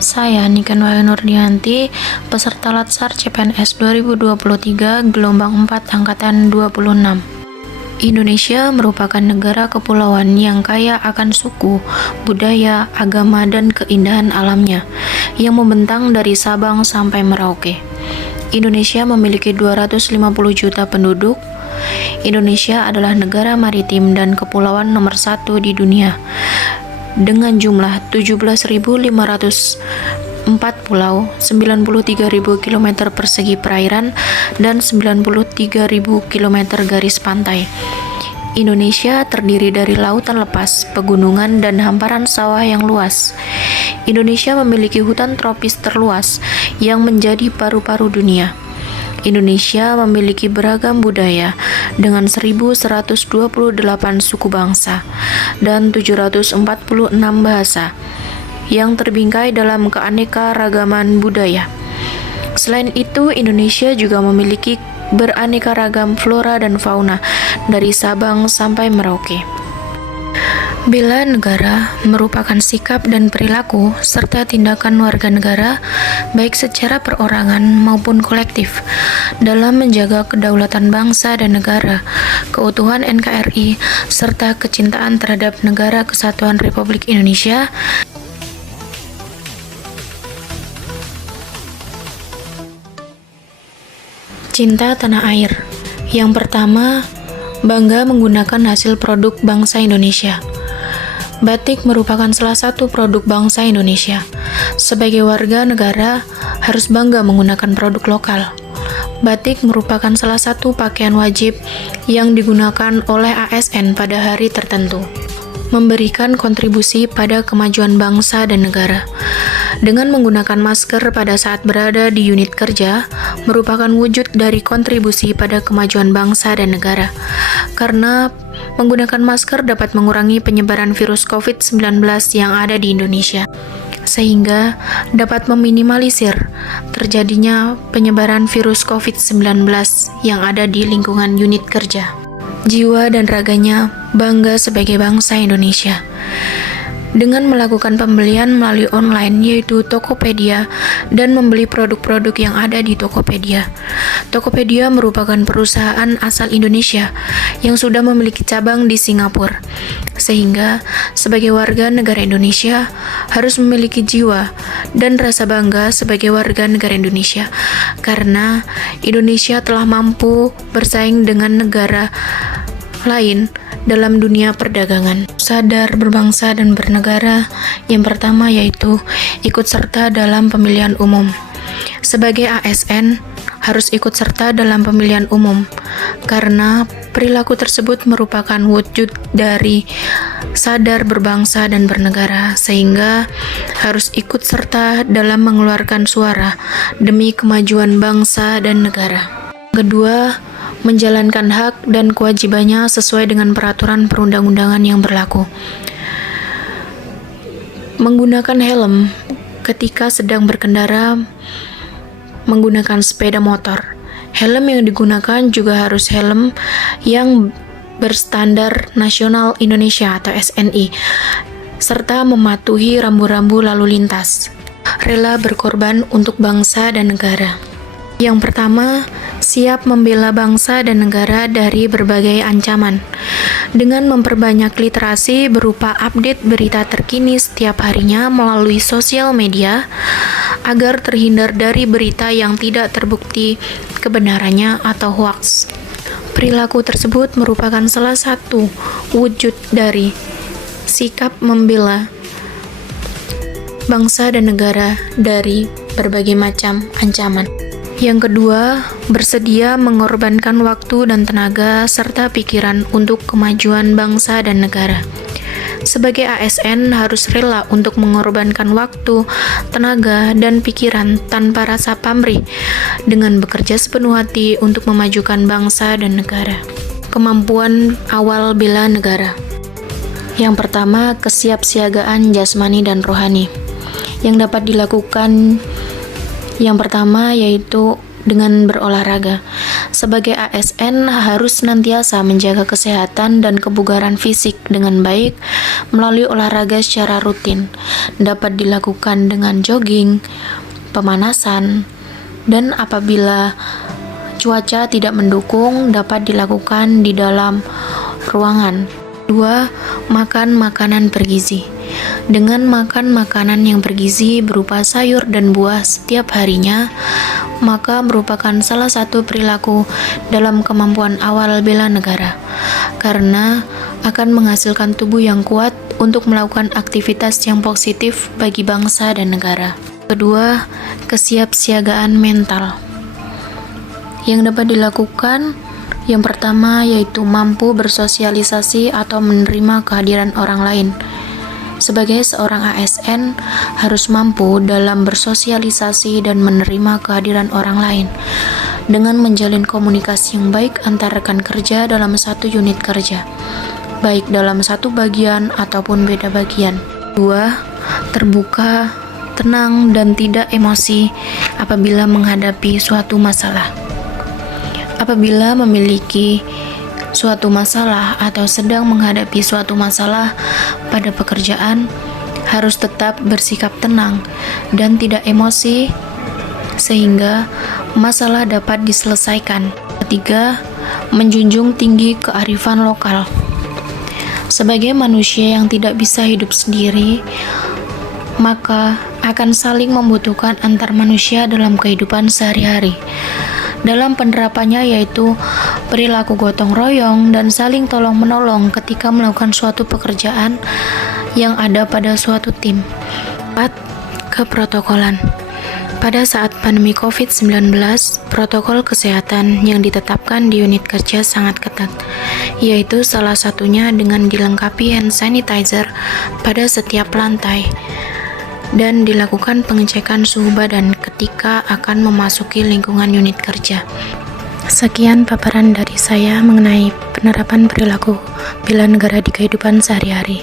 Saya Niken Wahyu Nurdianti, peserta Latsar CPNS 2023 gelombang 4 angkatan 26. Indonesia merupakan negara kepulauan yang kaya akan suku, budaya, agama, dan keindahan alamnya yang membentang dari Sabang sampai Merauke. Indonesia memiliki 250 juta penduduk. Indonesia adalah negara maritim dan kepulauan nomor 1 di dunia dengan jumlah 17.504 pulau, 93.000 km persegi perairan, dan 93.000 km garis pantai. Indonesia terdiri dari lautan lepas, pegunungan, dan hamparan sawah yang luas. Indonesia memiliki hutan tropis terluas yang menjadi paru-paru dunia. Indonesia memiliki beragam budaya dengan 1.128 suku bangsa dan 746 bahasa yang terbingkai dalam keanekaragaman budaya. Selain itu, Indonesia juga memiliki beraneka ragam flora dan fauna dari Sabang sampai Merauke. Bela negara merupakan sikap dan perilaku serta tindakan warga negara baik secara perorangan maupun kolektif dalam menjaga kedaulatan bangsa dan negara, keutuhan NKRI, serta kecintaan terhadap Negara Kesatuan Republik Indonesia. Cinta tanah air. Yang pertama, bangga menggunakan hasil produk bangsa Indonesia. Batik merupakan salah satu produk bangsa Indonesia. Sebagai warga negara, harus bangga menggunakan produk lokal. Batik merupakan salah satu pakaian wajib yang digunakan oleh ASN pada hari tertentu, memberikan kontribusi pada kemajuan bangsa dan negara. Dengan menggunakan masker pada saat berada di unit kerja, merupakan wujud dari kontribusi pada kemajuan bangsa dan negara. Karena menggunakan masker dapat mengurangi penyebaran virus COVID-19 yang ada di Indonesia, sehingga dapat meminimalisir terjadinya penyebaran virus COVID-19 yang ada di lingkungan unit kerja. Jiwa dan raganya bangga sebagai bangsa Indonesia. Dengan melakukan pembelian melalui online yaitu Tokopedia dan membeli produk-produk yang ada di Tokopedia. Tokopedia merupakan perusahaan asal Indonesia yang sudah memiliki cabang di Singapura. Sehingga sebagai warga negara Indonesia harus memiliki jiwa dan rasa bangga sebagai warga negara Indonesia karena Indonesia telah mampu bersaing dengan negara lain dalam dunia perdagangan. Sadar berbangsa dan bernegara. Yang pertama yaitu ikut serta dalam pemilihan umum. Sebagai ASN harus ikut serta dalam pemilihan umum karena perilaku tersebut merupakan wujud dari sadar berbangsa dan bernegara, sehingga harus ikut serta dalam mengeluarkan suara demi kemajuan bangsa dan negara. Kedua, menjalankan hak dan kewajibannya sesuai dengan peraturan perundang-undangan yang berlaku. Menggunakan helm ketika sedang berkendara menggunakan sepeda motor. Helm yang digunakan juga harus helm yang berstandar nasional Indonesia atau SNI, serta mematuhi rambu-rambu lalu lintas. Rela berkorban untuk bangsa dan negara. Yang pertama, siap membela bangsa dan negara dari berbagai ancaman. Dengan memperbanyak literasi berupa update berita terkini setiap harinya melalui sosial media, agar terhindar dari berita yang tidak terbukti kebenarannya atau hoaks. Perilaku tersebut merupakan salah satu wujud dari sikap membela bangsa dan negara dari berbagai macam ancaman. Yang kedua, bersedia mengorbankan waktu dan tenaga serta pikiran untuk kemajuan bangsa dan negara. Sebagai ASN harus rela untuk mengorbankan waktu, tenaga, dan pikiran tanpa rasa pamrih dengan bekerja sepenuh hati untuk memajukan bangsa dan negara. Kemampuan awal bela negara. Yang pertama, kesiapsiagaan jasmani dan rohani. Yang dapat dilakukan yang pertama yaitu dengan berolahraga. sebagai ASN harus senantiasa menjaga kesehatan dan kebugaran fisik dengan baik melalui olahraga secara rutin. Dapat dilakukan dengan jogging, pemanasan, dan apabila cuaca tidak mendukung dapat dilakukan di dalam ruangan. 2. Makan makanan bergizi. Dengan makan makanan yang bergizi berupa sayur dan buah setiap harinya, maka merupakan salah satu perilaku dalam kemampuan awal bela negara, karena akan menghasilkan tubuh yang kuat untuk melakukan aktivitas yang positif bagi bangsa dan negara. Kedua, kesiapsiagaan mental. Yang dapat dilakukan yang pertama yaitu mampu bersosialisasi atau menerima kehadiran orang lain. Sebagai seorang ASN harus mampu dalam bersosialisasi dan menerima kehadiran orang lain dengan menjalin komunikasi yang baik antar rekan kerja dalam satu unit kerja, baik dalam satu bagian ataupun beda bagian. 2. Terbuka, tenang, dan tidak emosi apabila menghadapi suatu masalah. Apabila memiliki suatu masalah atau sedang menghadapi suatu masalah pada pekerjaan, harus tetap bersikap tenang dan tidak emosi sehingga masalah dapat diselesaikan. 3. Menjunjung tinggi kearifan lokal. Sebagai manusia yang tidak bisa hidup sendiri, maka akan saling membutuhkan antar manusia dalam kehidupan sehari-hari. Dalam penerapannya yaitu perilaku gotong royong dan saling tolong-menolong ketika melakukan suatu pekerjaan yang ada pada suatu tim. 4. Keprotokolan. Pada saat pandemi COVID-19, protokol kesehatan yang ditetapkan di unit kerja sangat ketat, yaitu salah satunya dengan dilengkapi hand sanitizer pada setiap lantai dan dilakukan pengecekan suhu badan ketika akan memasuki lingkungan unit kerja. Sekian paparan dari saya mengenai penerapan perilaku bela negara di kehidupan sehari-hari.